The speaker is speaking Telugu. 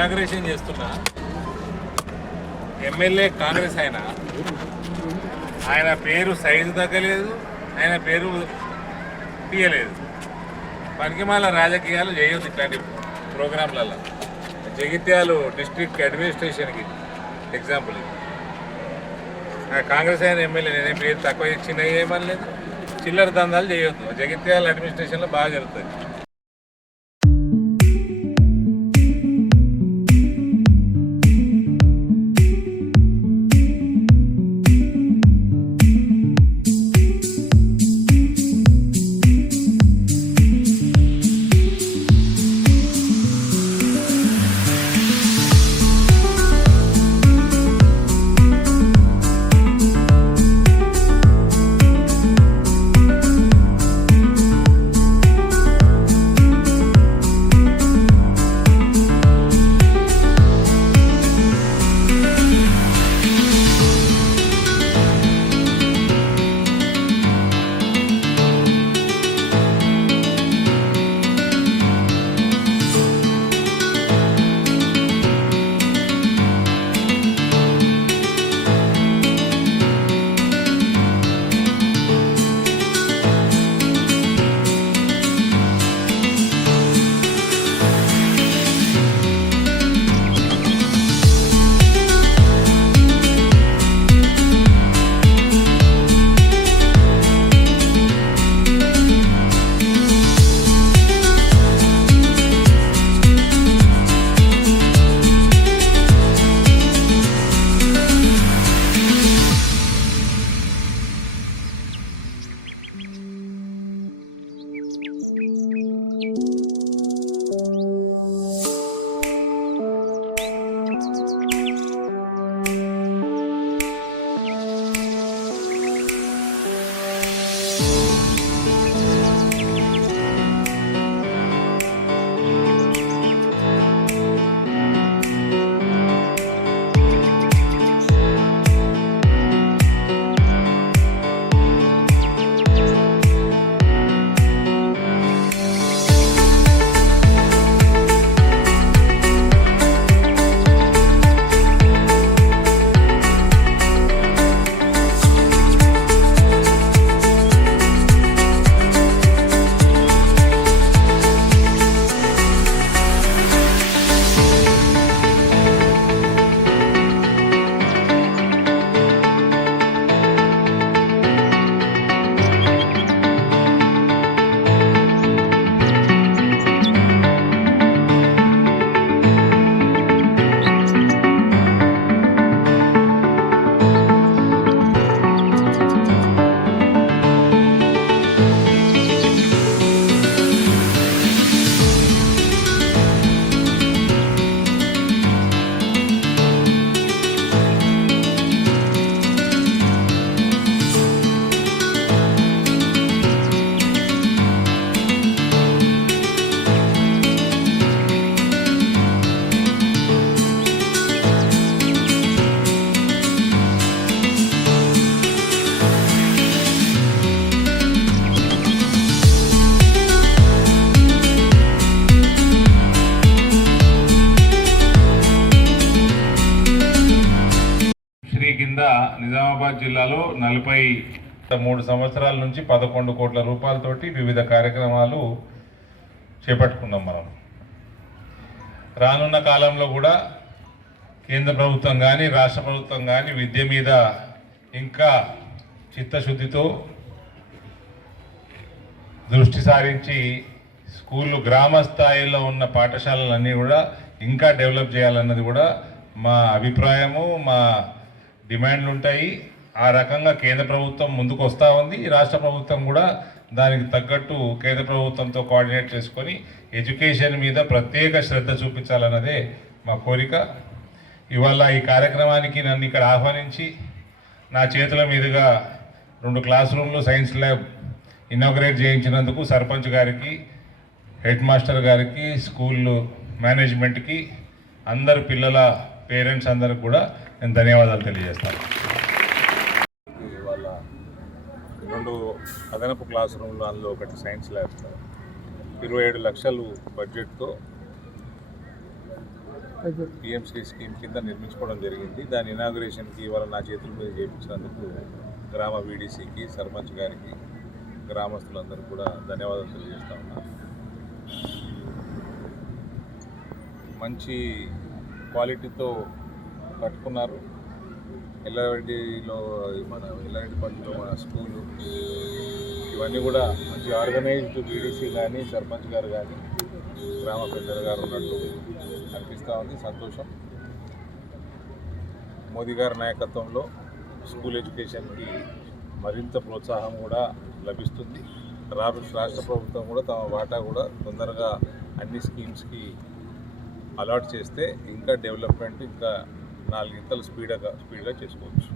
ఇనాగ్రేషన్ చేస్తున్నా ఎమ్మెల్యే కాంగ్రెస్ ఆయన పేరు సైజు తగ్గలేదు, ఆయన పేరు తీయలేదు. పనికిమాల రాజకీయాలు చేయొద్దు ఇట్లాంటి ప్రోగ్రాంలలో. జగిత్యాలు డిస్ట్రిక్ట్ అడ్మినిస్ట్రేషన్కి ఎగ్జాంపుల్ ఇది. కాంగ్రెస్ ఎమ్మెల్యే నేనే పేరు తక్కువ చిన్న ఏమని లేదు, చిల్లర దందాలు చేయొద్దు. జగిత్యాల అడ్మినిస్ట్రేషన్లో బాగా జరుగుతుంది. కింద నిజామాబాద్ జిల్లాలో 43 సంవత్సరాల నుంచి 11 కోట్ల రూపాయలతోటి వివిధ కార్యక్రమాలు చేపట్టుకున్నాం. మనం రానున్న కాలంలో కూడా కేంద్ర ప్రభుత్వం కానీ రాష్ట్ర ప్రభుత్వం కానీ విద్య మీద ఇంకా చిత్తశుద్ధితో దృష్టి సారించి స్కూళ్ళు గ్రామ స్థాయిలో ఉన్న పాఠశాలలన్నీ కూడా ఇంకా డెవలప్ చేయాలన్నది కూడా మా అభిప్రాయము, మా డిమాండ్లు ఉంటాయి. ఆ రకంగా కేంద్ర ప్రభుత్వం ముందుకు వస్తూ ఉంది. రాష్ట్ర ప్రభుత్వం కూడా దానికి తగ్గట్టు కేంద్ర ప్రభుత్వంతో కోఆర్డినేట్ చేసుకొని ఎడ్యుకేషన్ మీద ప్రత్యేక శ్రద్ధ చూపించాలన్నదే మా కోరిక. ఇవాళ ఈ కార్యక్రమానికి నన్ను ఇక్కడ ఆహ్వానించి నా చేతుల మీదుగా 2 క్లాస్ రూమ్లు సైన్స్ ల్యాబ్ ఇనాగ్రేట్ చేయించినందుకు సర్పంచ్ గారికి, హెడ్ మాస్టర్ గారికి, స్కూల్ మేనేజ్మెంట్కి, అందరు పిల్లల పేరెంట్స్ అందరికి కూడా నేను ధన్యవాదాలు తెలియజేస్తాను. ఇవాళ 2 అదనపు క్లాస్ రూమ్లు, అందులో ఒకటి సైన్స్ ల్యాబ్ 27 లక్షలు బడ్జెట్తో పిఎంశ్రీ స్కీమ్ కింద నిర్మించుకోవడం జరిగింది. దాని ఇనాగ్రేషన్కి ఇవాళ నా చేతుల మీద చేయించినందుకు గ్రామ వీడీసీకి, సర్పంచ్ గారికి, గ్రామస్తులందరూ కూడా ధన్యవాదాలు తెలియజేస్తా ఉన్నా. మంచి క్వాలిటీతో కట్టుకున్నారు. ఎల్లారెడ్డిలో మన ఎల్లారెడ్డిపల్లిలో మన స్కూలు ఇవన్నీ కూడా మంచి ఆర్గనైజ్డ్ బీడీసీ కానీ, సర్పంచ్ గారు కానీ, గ్రామ పెద్దలు గారు ఉన్నట్టు అనిపిస్తూ ఉంది. సంతోషం. మోదీ గారి నాయకత్వంలో స్కూల్ ఎడ్యుకేషన్కి మరింత ప్రోత్సాహం కూడా లభిస్తుంది. రాష్ట్ర ప్రభుత్వం కూడా తమ వాటా కూడా తొందరగా అన్ని స్కీమ్స్కి అలాట్ చేస్తే ఇంకా డెవలప్మెంట్ ఇంకా 4 ఇంతలు స్పీడ్గా చేసుకోవచ్చు.